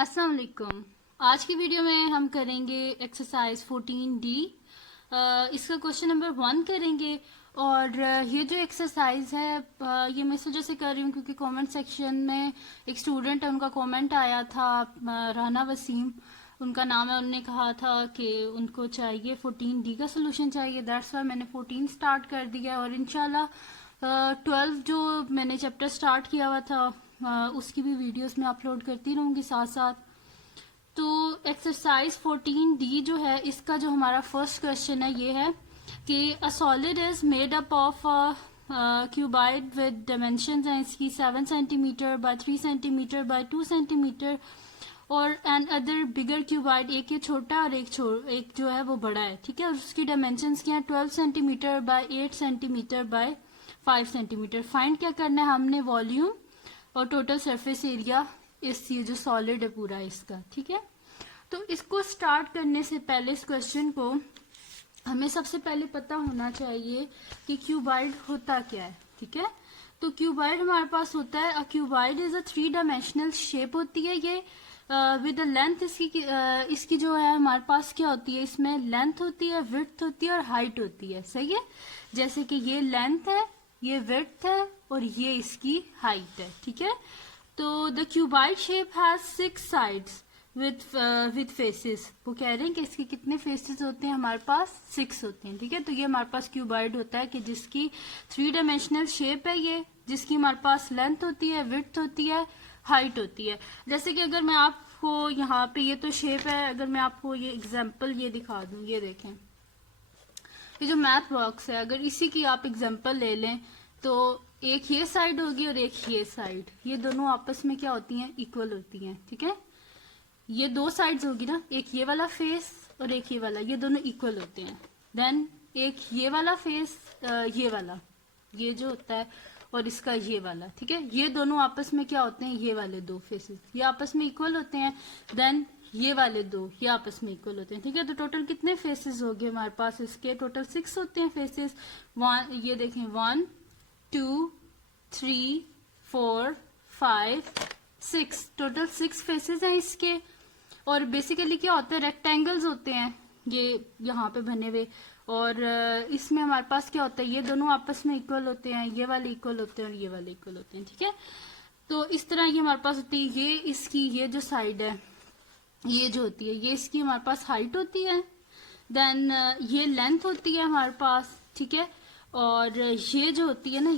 अस्सलाम वालेकुम। आज की वीडियो में हम करेंगे एक्सरसाइज 14D। इसका क्वेश्चन नंबर 1 करेंगे। और ये जो एक्सरसाइज है ये मैं इस वजह से कर रही हूँ क्योंकि कमेंट सेक्शन में एक स्टूडेंट है, उनका कमेंट आया था, राना वसीम उनका नाम है। उन्होंने कहा था कि उनको चाहिए 14D का सोल्यूशन चाहिए। दैट्स वाई मैंने 14 स्टार्ट कर दिया और इंशाल्लाह 12 जो मैंने चैप्टर स्टार्ट किया हुआ था उसकी भी वीडियोस में अपलोड करती रहूंगी साथ साथ। तो एक्सरसाइज 14D जो है, इसका जो हमारा फर्स्ट क्वेश्चन है ये है कि a solid is made up of cuboid with dimensions हैं इसकी 7 centimetre bye 3 centimetre bye 2 centimetre और एन अदर बिगर क्यूबाइड। एक ये छोटा है और एक जो है वो बड़ा है, ठीक है। और उसकी डायमेंशंस क्या है 12 centimetre bye 8 centimetre bye 5 centimetre. Find क्या करना है हमने, वॉल्यूम और टोटल सरफेस एरिया इस ये जो सॉलिड है पूरा इसका, ठीक है। तो इसको स्टार्ट करने से पहले इस क्वेश्चन को हमें सबसे पहले पता होना चाहिए कि क्यूबाइड होता क्या है, ठीक है। तो क्यूबाइड हमारे पास होता है, cuboid is a 3 dimensional shape होती है ये विद लेंथ। इसकी जो है हमारे पास क्या होती है, इसमें लेंथ होती है, विड्थ होती है और हाइट होती है, सही है। जैसे कि ये लेंथ है, ये विड्थ है और ये इसकी हाइट है, ठीक है। तो the cuboid shape has 6 sides with faces. वो कह रहे हैं कि इसके कितने फेसेस होते हैं, हमारे पास 6 होते हैं, ठीक है। तो ये हमारे पास क्यूबाइड होता है कि जिसकी 3 डायमेंशनल शेप है ये, जिसकी हमारे पास लेंथ होती है, विड्थ होती है, हाइट होती है। जैसे कि अगर मैं आपको यहाँ पे, ये तो शेप है, अगर मैं आपको ये एग्जाम्पल ये दिखा दूं, ये देखें, ये जो मैथ बॉक्स है, अगर इसी की आप एग्जाम्पल ले लें तो एक ये साइड होगी और एक ये साइड, ये दोनों आपस में क्या होती हैं, इक्वल होती हैं, ठीक है। ये 2 साइड्स होगी ना, एक ये वाला फेस और एक ये वाला, ये दोनों इक्वल होते हैं। देन एक ये वाला फेस, ये वाला, ये जो होता है और इसका ये वाला, ठीक है, ये दोनों आपस में क्या होते हैं, ये वाले 2 फेसेस ये आपस में इक्वल होते हैं। देन ये वाले 2 ये आपस में इक्वल होते हैं, ठीक है। तो टोटल कितने फेसेस हो गए हमारे पास, इसके टोटल 6 होते हैं फेसेस। ये देखें 1 2 3 4 5 6, टोटल 6 फेसेस हैं इसके। और बेसिकली क्या होता है, रेक्टेंगल्स होते हैं ये यहाँ पे बने हुए। और इसमें हमारे पास क्या होता है, ये दोनों आपस में इक्वल होते हैं, ये वाले इक्वल होते हैं और ये वाले इक्वल होते हैं, ठीक है। तो इस तरह ये हमारे पास होती है, ये इसकी ये जो साइड है, ये जो होती है, ये इसकी हमारे पास हाइट होती है। देन ये लेंथ होती है हमारे पास, ठीक है। और ये जो होती है ना,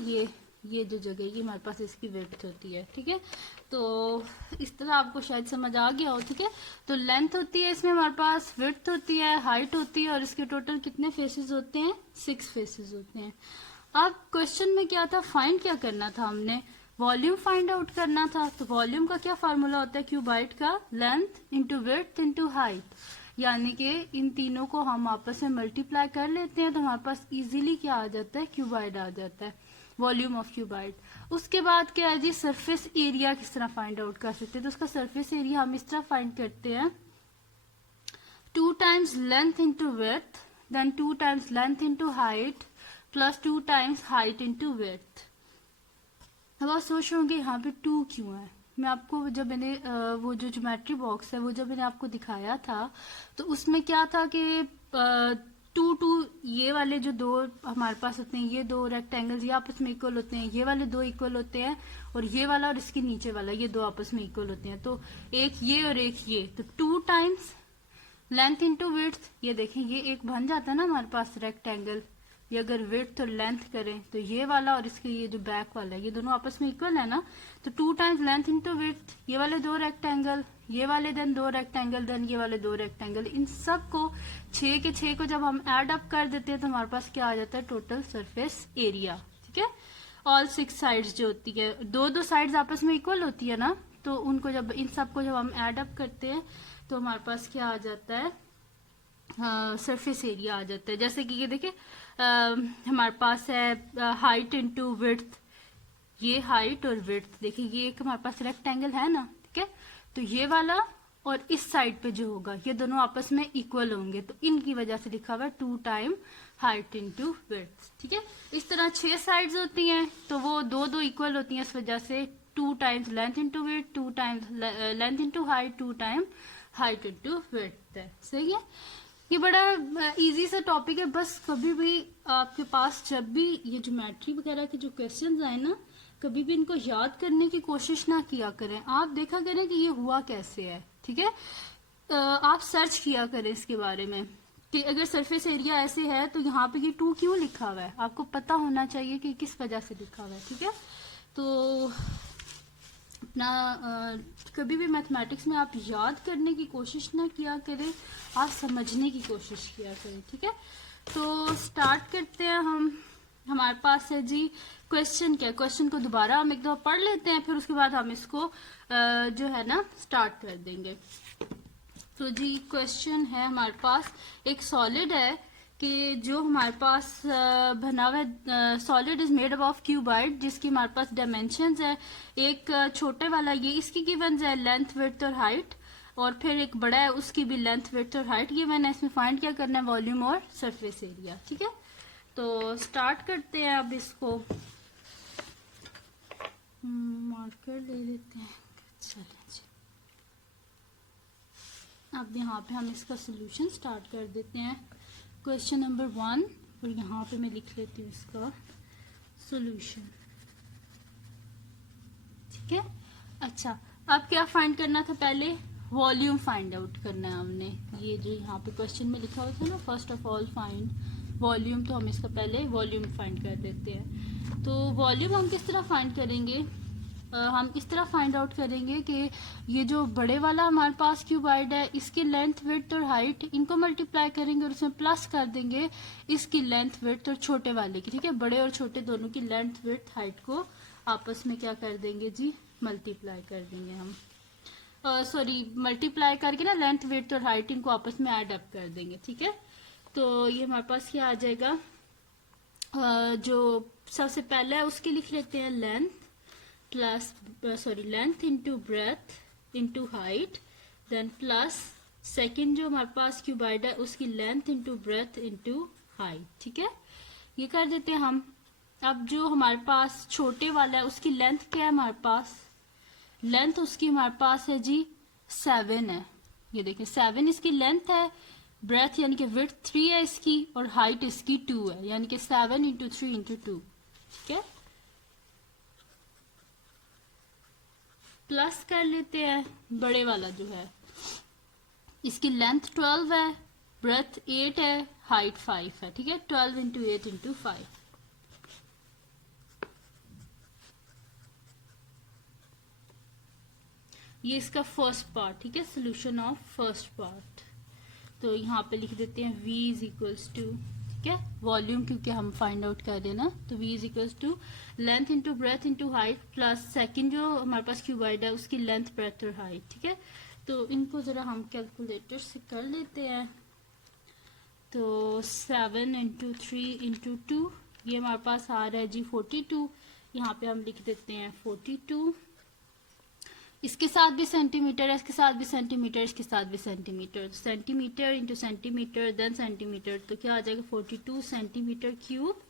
ये जो जगह, ये हमारे पास इसकी विड्थ होती है, ठीक है। तो इस तरह आपको शायद समझ आ गया हो, ठीक है। तो लेंथ होती है इसमें हमारे पास, विड्थ होती है, हाइट होती है और इसके टोटल कितने फेसेस होते हैं, 6 फेसेस होते हैं। अब क्वेश्चन में क्या था, फाइंड क्या करना था हमने, वॉल्यूम फाइंड आउट करना था। तो वॉल्यूम का क्या फार्मूला होता है, क्यूबाइड का length into width into height, यानी कि इन तीनों को हम आपस में मल्टीप्लाई कर लेते हैं तो हमारे पास इजीली क्या आ जाता है, क्यूबाइड आ जाता है, वॉल्यूम ऑफ क्यूबाइड। उसके बाद क्या है जी, सरफेस एरिया किस तरह फाइंड आउट कर सकते हैं। तो उसका सरफेस एरिया हम इस तरह फाइंड करते हैं, 2 times length into width then 2 times length into height plus 2 times height into width. अब आप सोच रहे होंगे यहाँ पे 2 क्यों है। मैं आपको जब मैंने वो जो ज्योमेट्री बॉक्स है वो जब मैंने आपको दिखाया था तो उसमें क्या था कि 2 ये वाले जो 2 हमारे पास होते हैं, ये 2 रेक्टेंगल्स ये आपस में इक्वल होते हैं, ये वाले 2 इक्वल होते हैं और ये वाला और इसके नीचे वाला ये 2 आपस में इक्वल होते हैं। तो एक ये और एक ये, तो 2 टाइम्स लेंथ इंटू विड्थ, ये देखें ये एक बन जाता है ना हमारे पास रेक्टेंगल। ये अगर विड्थ और लेंथ करें तो ये वाला और इसके ये जो बैक वाला है ये दोनों आपस में इक्वल है ना। तो 2 टाइम्स लेंथ इंटू विड्थ, ये वाले 2 रेक्टेंगल, ये वाले देन 2 रेक्टेंगल, देन ये वाले 2 रेक्टेंगल, इन सब को 6 के 6 को जब हम एड अप कर देते हैं तो हमारे पास क्या आ जाता है, टोटल सरफेस एरिया, ठीक है। ऑल 6 साइड्स जो होती है, 2 साइड्स आपस में इक्वल होती है ना, तो उनको जब इन सबको जब हम एड अप करते हैं तो हमारे पास क्या आ जाता है, सरफेस एरिया आ जाता है। जैसे कि ये देखिए हमारे पास है हाइट इंटू विड्थ, ये हाइट और विड्थ, देखिए ये एक हमारे पास रेक्टेंगल है ना, ठीक है। तो ये वाला और इस साइड पे जो होगा ये दोनों आपस में इक्वल होंगे, तो इनकी वजह से लिखा हुआ है 2 टाइम हाइट इंटू विड्थ, ठीक है। इस तरह 6 साइड्स होती हैं तो वो 2 इक्वल होती हैं, इस वजह से 2 times length into width, 2 times length into height, 2 time height into width है। सही है, ये बड़ा इजी सा टॉपिक है। बस कभी भी आपके पास जब भी ये ज्योमेट्री वगैरह के जो क्वेश्चंस आए ना, कभी भी इनको याद करने की कोशिश ना किया करें। आप देखा करें कि ये हुआ कैसे है, ठीक है। आप सर्च किया करें इसके बारे में कि अगर सरफेस एरिया ऐसे है तो यहाँ पे ये 2 क्यों लिखा हुआ है, आपको पता होना चाहिए कि किस वजह से लिखा हुआ है, ठीक है। तो अपना कभी भी मैथमेटिक्स में आप याद करने की कोशिश ना किया करें, आप समझने की कोशिश किया करें, ठीक है। तो स्टार्ट करते हैं हम। हमारे पास है जी क्वेश्चन। क्या क्वेश्चन को दोबारा हम एक दफा पढ़ लेते हैं, फिर उसके बाद हम इसको जो है ना स्टार्ट कर देंगे। तो जी क्वेश्चन है हमारे पास, एक सॉलिड है कि जो हमारे पास बना हुआ है। Solid is made up of cuboid, जिसकी हमारे पास डायमेंशंस है। एक छोटे वाला ये इसकी गिवन है लेंथ विड्थ और हाइट, और फिर एक बड़ा है उसकी भी लेंथ विड्थ और हाइट गिवन है। इसमें फाइंड क्या करना है, वॉल्यूम और सरफेस एरिया, ठीक है। तो स्टार्ट करते हैं अब इसको। मार्कर ले लेते हैं, चलिए जी। अब यहाँ पे हम इसका सोल्यूशन स्टार्ट कर देते हैं। क्वेश्चन नंबर 1, और यहाँ पे मैं लिख लेती हूँ इसका सोल्यूशन, ठीक है। अच्छा, अब क्या फाइंड करना था, पहले वॉल्यूम फाइंड आउट करना है हमने। ये जो यहाँ पे क्वेश्चन में लिखा हुआ था ना, first of all find volume, तो हम इसका पहले वॉल्यूम फाइंड कर देते हैं। तो वॉल्यूम हम किस तरह फाइंड करेंगे, हम इस तरह फाइंड आउट करेंगे कि ये जो बड़े वाला हमारे पास क्यूबाइड है, इसकी लेंथ विड्थ और हाइट इनको मल्टीप्लाई करेंगे और उसमें प्लस कर देंगे इसकी लेंथ विड्थ और छोटे वाले की, ठीक है। बड़े और छोटे दोनों की लेंथ विड्थ हाइट को आपस में क्या कर देंगे जी, मल्टीप्लाई कर देंगे हम। सॉरी, मल्टीप्लाई करके ना लेंथ विड्थ और हाइट इनको आपस में ऐड अप कर देंगे, ठीक है। तो ये हमारे पास क्या आ जाएगा, जो सबसे पहला है उसकी लिख लेते हैं length plus length into breadth into height, then plus second जो हमारे पास क्यूबाइड है उसकी length into breadth into height, ठीक है। ये कर देते हैं हम। अब जो हमारे पास छोटे वाला है उसकी लेंथ क्या है, हमारे पास लेंथ उसकी हमारे पास है जी 7 है। ये देखिए 7 इसकी लेंथ है, ब्रेथ यानी कि विड्थ 3 है इसकी, और हाइट इसकी 2 है, यानी कि 7 इंटू 3 इंटू 2, ठीक है। प्लस कर लेते हैं बड़े वाला जो है, इसकी लेंथ 12 है, ब्रेथ 8 है, हाइट 5 है, ठीक है। 12 इंटू 8 इंटू 5, ये इसका फर्स्ट पार्ट, ठीक है, सोल्यूशन ऑफ फर्स्ट पार्ट। तो यहाँ पे लिख देते हैं v इज इक्वल्स टू, ठीक है, वॉल्यूम क्योंकि हम फाइंड आउट कर देना, तो v is equals to length into breadth into height plus second जो हमारे पास क्यूबाइड है उसकी लेंथ ब्रेथ और हाइट, ठीक है। तो इनको जरा हम कैलकुलेटर से कर लेते हैं। तो 7 इंटू 3 इंटू 2, ये हमारे पास आ रहा है जी 42। यहाँ पे हम लिख देते हैं 42। इसके साथ भी सेंटीमीटर है, इसके साथ भी सेंटीमीटर, इसके साथ भी centimetre, centimetre into centimetre then centimetre, तो क्या आ जाएगा 42 centimetre cube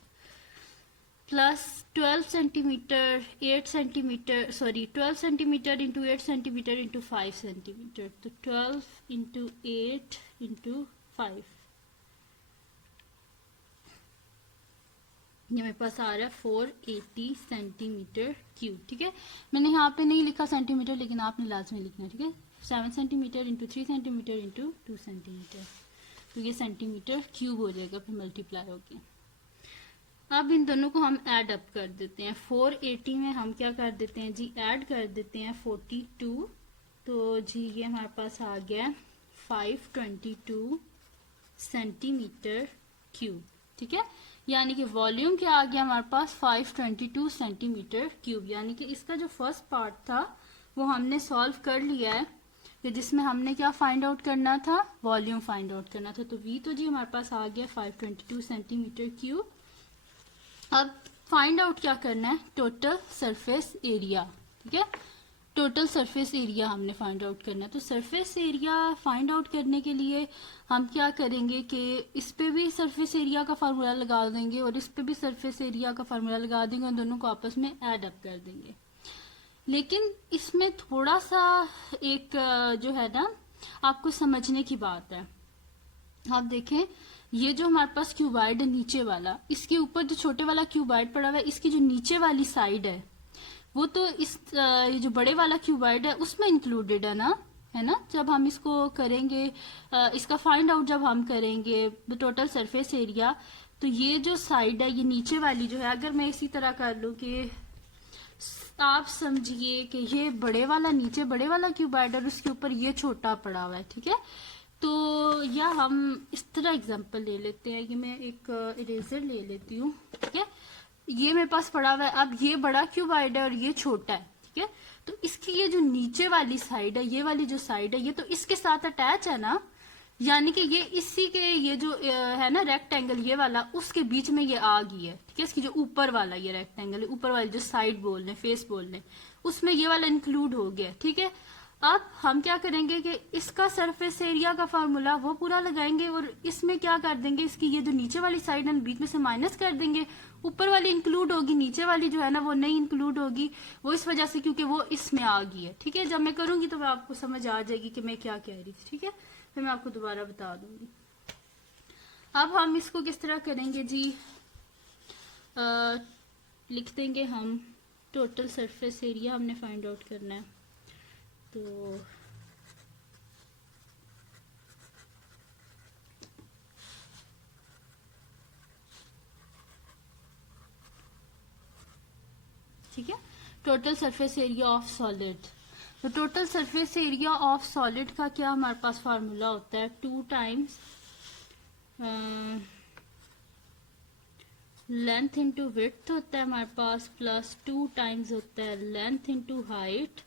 plus 12 centimetre 8 centimetre, sorry 12 centimetre into 8 centimetre into 5 centimetre, तो 12 इंटू 8 इंटू 5, ये मेरे पास आ रहा है 480 सेंटीमीटर क्यूब, ठीक है। मैंने यहाँ पे नहीं लिखा सेंटीमीटर, लेकिन आपने लाजमी लिखना है, ठीक है। 7 centimetre into 3 centimetre into 2 centimetre, तो ये सेंटीमीटर क्यूब हो जाएगा, फिर मल्टीप्लाई होगी। अब इन दोनों को हम ऐड अप कर देते हैं। 480 में हम क्या कर देते हैं जी, ऐड कर देते हैं 42, तो जी ये हमारे पास आ गया 522 सेंटीमीटर क्यूब, ठीक है। यानी कि वॉल्यूम क्या आ गया हमारे पास 522 सेंटीमीटर क्यूब, यानी कि इसका जो फर्स्ट पार्ट था वो हमने सॉल्व कर लिया है, कि जिसमें हमने क्या फाइंड आउट करना था, वॉल्यूम फाइंड आउट करना था। तो वी तो जी हमारे पास आ गया 522 सेंटीमीटर क्यूब। अब फाइंड आउट क्या करना है, टोटल सरफेस एरिया, ठीक है। टोटल सरफेस एरिया हमने फाइंड आउट करना है। तो सरफेस एरिया फाइंड आउट करने के लिए हम क्या करेंगे कि इस पे भी सरफेस एरिया का फार्मूला लगा देंगे और इस पे भी सरफेस एरिया का फार्मूला लगा देंगे और दोनों को आपस में ऐड अप कर देंगे। लेकिन इसमें थोड़ा सा एक जो है ना, आपको समझने की बात है। आप देखें, ये जो हमारे पास क्यूबाइड है नीचे वाला, इसके ऊपर जो छोटे वाला क्यूबाइड पड़ा हुआ है, इसकी जो नीचे वाली साइड है वो तो इस ये जो बड़े वाला क्यूबाइड है उसमें इंक्लूडेड है ना, है ना। जब हम इसको करेंगे, इसका फाइंड आउट जब हम करेंगे टोटल सरफेस एरिया, तो ये जो साइड है, ये नीचे वाली जो है, अगर मैं इसी तरह कर लूं कि आप समझिए कि ये बड़े वाला, नीचे बड़े वाला क्यूबाइड और उसके ऊपर ये छोटा पड़ा हुआ है, ठीक है। तो या हम इस तरह एग्जांपल ले लेते हैं कि मैं एक इरेजर ले लेती हूँ, ठीक है। ये मेरे पास पड़ा हुआ है, अब ये बड़ा क्यूबाइड है और ये छोटा है, ठीक है। तो इसकी ये जो नीचे वाली साइड है, ये वाली जो साइड है, ये तो इसके साथ अटैच है ना, यानी कि ये इसी के, ये जो है ना रेक्टेंगल ये वाला, उसके बीच में ये आ गई है, ठीक है। इसकी जो ऊपर वाला ये रेक्टेंगल है, ऊपर वाली जो साइड बोल रहे, फेस बोल रहे, उसमें ये वाला इंक्लूड हो गया, ठीक है। अब हम क्या करेंगे कि इसका सरफेस एरिया का फार्मूला वो पूरा लगाएंगे और इसमें क्या कर देंगे, इसकी ये जो नीचे वाली साइड है बीच में से माइनस कर देंगे, ऊपर वाली इंक्लूड होगी, नीचे वाली जो है ना वो नहीं इंक्लूड होगी, वो इस वजह से क्योंकि वो इसमें आ गई है, ठीक है। जब मैं करूंगी तो मैं आपको समझ आ जाएगी कि मैं क्या कह रही थी, ठीक है। फिर मैं आपको दोबारा बता दूंगी। अब हम इसको किस तरह करेंगे जी, लिख देंगे हम टोटल सरफेस एरिया हमने फाइंड आउट करना है, तो ठीक है, total surface area of solid. तो total surface area of solid का क्या हमारे पास फार्मूला होता है, 2 टाइम्स लेंथ इंटू विड्थ होता है हमारे पास, प्लस 2 टाइम्स होता है length into height,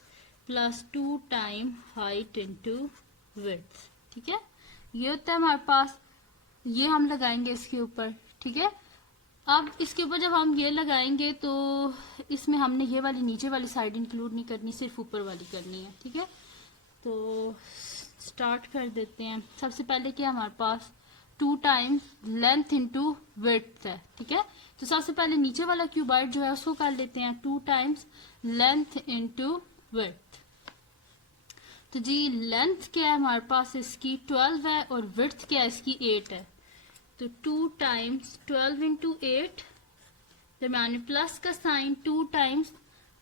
plus 2 time height into width, ठीक है। ये होता है हमारे पास, ये हम लगाएंगे इसके ऊपर, ठीक है। अब इसके ऊपर जब हम ये लगाएंगे तो इसमें हमने ये वाली नीचे वाली साइड इंक्लूड नहीं करनी, सिर्फ ऊपर वाली करनी है, ठीक है। तो स्टार्ट कर देते हैं। सबसे पहले क्या हमारे पास 2 टाइम्स लेंथ इंटू विड्थ है, ठीक है। तो सबसे पहले नीचे वाला क्यूबाइड जो है उसको कर लेते हैं 2 टाइम्स लेंथ इंटू विड्थ। तो जी लेंथ क्या है हमारे पास इसकी 12 है और विड्थ क्या है इसकी 8 है, तो 2 टाइम्स 12 इंटू 8, दरम्यान प्लस का साइन, 2 टाइम्स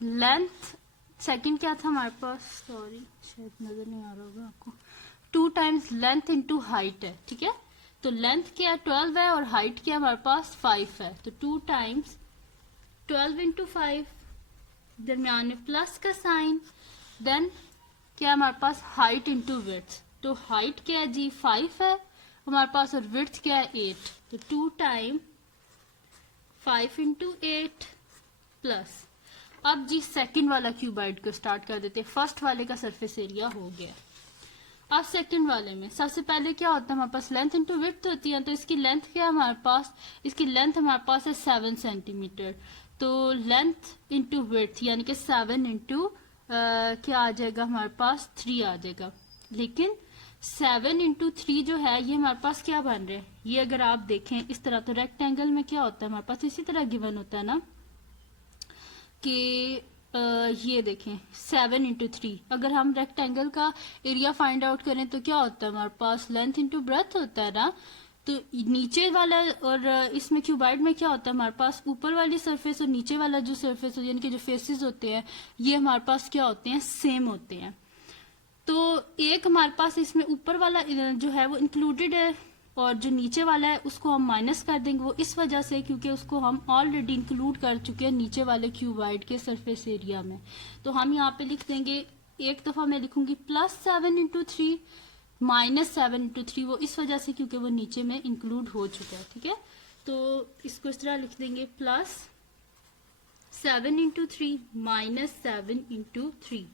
लेंथ, सेकंड क्या था हमारे पास, सॉरी शायद नजर नहीं आ रहा होगा आपको, 2 टाइम्स लेंथ इंटू हाइट है, ठीक है। तो लेंथ क्या है 12 है और हाइट क्या हमारे पास 5 है, तो 2 टाइम्स 12 इंटू 5, दरम्यान में प्लस का साइन, देन क्या हमारे पास हाइट इंटू विड्थ, तो हाइट क्या है जी 5 है हमारे पास और विड्थ क्या है 8, तो 2 टाइम 5 इंटू 8 प्लस। अब जी सेकंड वाला क्यूबाइड को स्टार्ट कर देते हैं, फर्स्ट वाले का सरफेस एरिया हो गया। अब सेकंड वाले में सबसे पहले क्या होता है हमारे पास लेंथ इंटू विड्थ होती है, तो इसकी लेंथ क्या है हमारे पास, इसकी लेंथ हमारे पास है 7 सेंटीमीटर, तो लेंथ इंटू विड्थ यानी कि 7 इंटू क्या आ जाएगा हमारे पास 3 आ जाएगा। लेकिन 7 इंटू 3 जो है ये हमारे पास क्या बन रहे हैं, ये अगर आप देखें इस तरह, तो रेक्टेंगल में क्या होता है हमारे पास इसी तरह गिवन होता है ना कि ये देखें 7 इंटू 3, अगर हम रेक्टेंगल का एरिया फाइंड आउट करें तो क्या होता है हमारे पास लेंथ इंटू ब्रेथ होता है ना। तो नीचे वाला और इसमें क्यूबाइड में क्या होता है हमारे पास, ऊपर वाली सरफेस और नीचे वाला जो सरफेस यानी कि जो फेसेस होते हैं ये हमारे पास क्या होते हैं, सेम होते हैं। तो एक हमारे पास इसमें ऊपर वाला जो है वो इंक्लूडेड है और जो नीचे वाला है उसको हम माइनस कर देंगे, वो इस वजह से क्योंकि उसको हम ऑलरेडी इंक्लूड कर चुके हैं नीचे वाले क्यूबाइड के सरफेस एरिया में। तो हम यहाँ पे लिख देंगे, एक दफा मैं लिखूंगी +7 इंटू 3 -7 इंटू 3, वो इस वजह से क्योंकि वो नीचे में इंक्लूड हो चुका है, ठीक है। तो इसको इस तरह लिख देंगे +7 इंटू 3 -7 इंटू 3,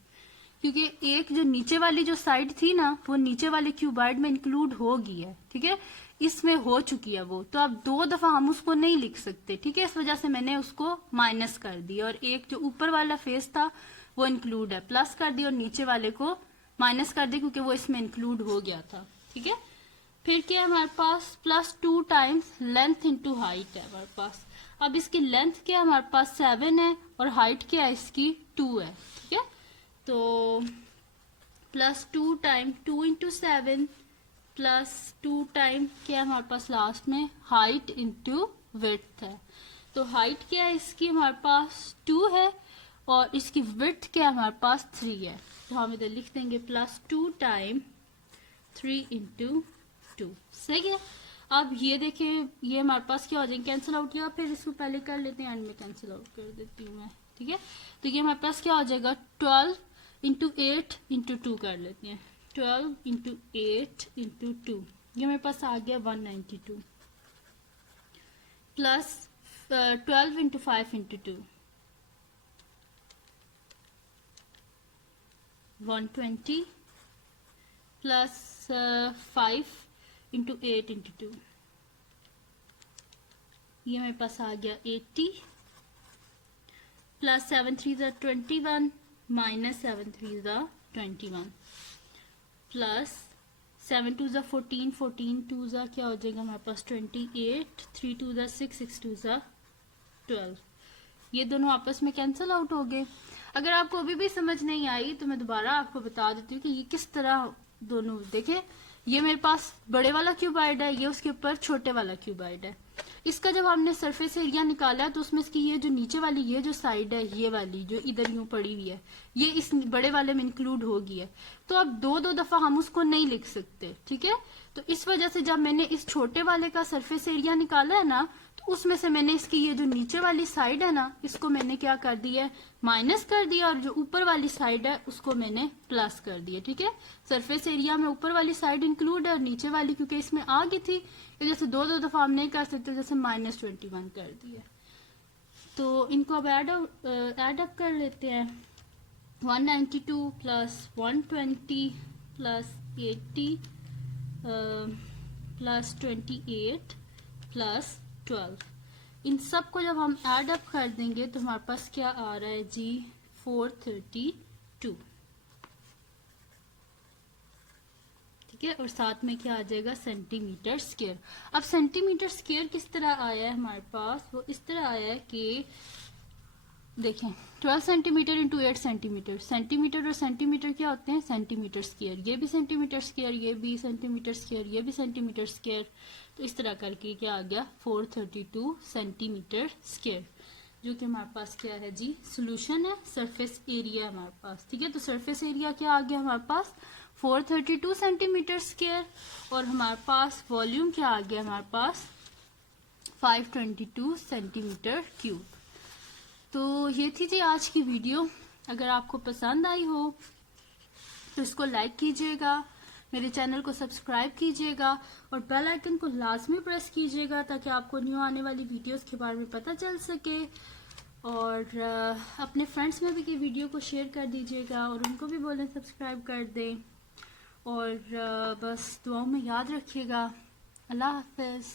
क्योंकि एक जो नीचे वाली जो साइड थी ना वो नीचे वाले क्यूबाइड में इंक्लूड हो गई है, ठीक है, इसमें हो चुकी है वो, तो अब 2 दफा हम उसको नहीं लिख सकते, ठीक है। इस वजह से मैंने उसको माइनस कर दी और एक जो ऊपर वाला फेस था वो इंक्लूड है, प्लस कर दी और नीचे वाले को माइनस कर दी क्योंकि वो इसमें इंक्लूड हो गया था, ठीक है। फिर क्या है हमारे पास +2 टाइम्स लेंथ इंटू हाइट है हमारे पास। अब इसकी लेंथ क्या है, हमारे पास 7 है और हाइट क्या है इसकी 2 है, ठीक है। तो plus 2 time 2 into 7 plus 2 time क्या है हमारे पास लास्ट में हाइट इंटू विड्थ है। तो हाइट क्या है इसकी हमारे पास 2 है और इसकी विड्थ क्या है हमारे पास 3 है। तो हम इधर लिख देंगे प्लस 2 टाइम 3 इंटू 2, सही है। अब ये देखें, ये हमारे पास क्या हो जाएंगे, कैंसिल आउट, या फिर इसको पहले कर लेते हैं, एंड में कैंसिल आउट कर देती हूँ मैं, ठीक है। तो ये हमारे पास क्या हो जाएगा 12 इंटू 8 इंटू 2 कर लेते हैं, 12 इंटू 8 इंटू 2, ये मेरे पास आ गया 192 plus 12 into 5 into 2 120 plus 5 into 8 into 2, ये मेरे पास आ गया 80 प्लस 7 3 ज़ा 21 माइनस 7 3 ज़ा 21 प्लस 7 2 ज़ा 14 14 2 ज़ा क्या हो जाएगा हमारे पास 28 3 2 ज़ा 6 6 2 ज़ा 12, ये दोनों आपस में कैंसिल आउट हो गए। अगर आपको अभी भी समझ नहीं आई तो मैं दोबारा आपको बता देती हूँ कि ये किस तरह दोनों देखे। ये मेरे पास बड़े वाला क्यूबाइड है, ये उसके ऊपर छोटे वाला क्यूबाइड है। इसका जब हमने सरफेस एरिया निकाला है तो उसमें इसकी ये जो नीचे वाली ये जो साइड है, ये वाली जो इधर यूं पड़ी हुई है, ये इस बड़े वाले में इंक्लूड होगी है। तो अब दो दफा हम उसको नहीं लिख सकते, ठीक है। तो इस वजह से जब मैंने इस छोटे वाले का सरफेस एरिया निकाला है ना, तो उसमें से मैंने इसकी ये जो नीचे वाली साइड है ना, इसको मैंने क्या कर दिया है माइनस कर दिया, और जो ऊपर वाली साइड है उसको मैंने प्लस कर दिया, ठीक है। सरफेस एरिया में ऊपर वाली साइड इंक्लूड है और नीचे वाली क्योंकि इसमें आ गई थी, जैसे दो दफा हम नहीं कर सकते, जैसे -21 कर दिया। तो इनको अब ऐड अप कर लेते हैं, 192 प्लस 120 प्लस 80 प्लस 28 प्लस 12, इन सब को जब हम ऐड अप कर देंगे तो हमारे पास क्या आ रहा है जी 432, ठीक है। और साथ में क्या आ जाएगा सेंटीमीटर स्क्वायर। अब सेंटीमीटर स्क्वायर किस तरह आया है हमारे पास, वो इस तरह आया है कि देखें 12 सेंटीमीटर इंटू 8 सेंटीमीटर, सेंटीमीटर और सेंटीमीटर क्या होते हैं सेंटीमीटर स्क्वायर, ये भी सेंटीमीटर स्क्वायर, ये भी सेंटीमीटर स्क्वायर, ये भी सेंटीमीटर स्क्वायर। तो इस तरह करके क्या आ गया 432 सेंटीमीटर स्क्वायर, जो कि हमारे पास क्या है जी सोल्यूशन है, सरफेस एरिया हमारे पास, ठीक है। तो सरफेस एरिया क्या आ गया हमारे पास 432 सेंटीमीटर स्क्वायर, और हमारे पास वॉल्यूम क्या आ गया हमारे पास 522 सेंटीमीटर क्यूब। तो ये थी जी आज की वीडियो। अगर आपको पसंद आई हो तो इसको लाइक कीजिएगा, मेरे चैनल को सब्सक्राइब कीजिएगा और बेल आइकन को लाजमी प्रेस कीजिएगा ताकि आपको न्यू आने वाली वीडियोस के बारे में पता चल सके। और अपने फ्रेंड्स में भी की वीडियो को शेयर कर दीजिएगा और उनको भी बोलें सब्सक्राइब कर दें। और बस दुआओं में याद रखिएगा। अल्लाह हाफिज़।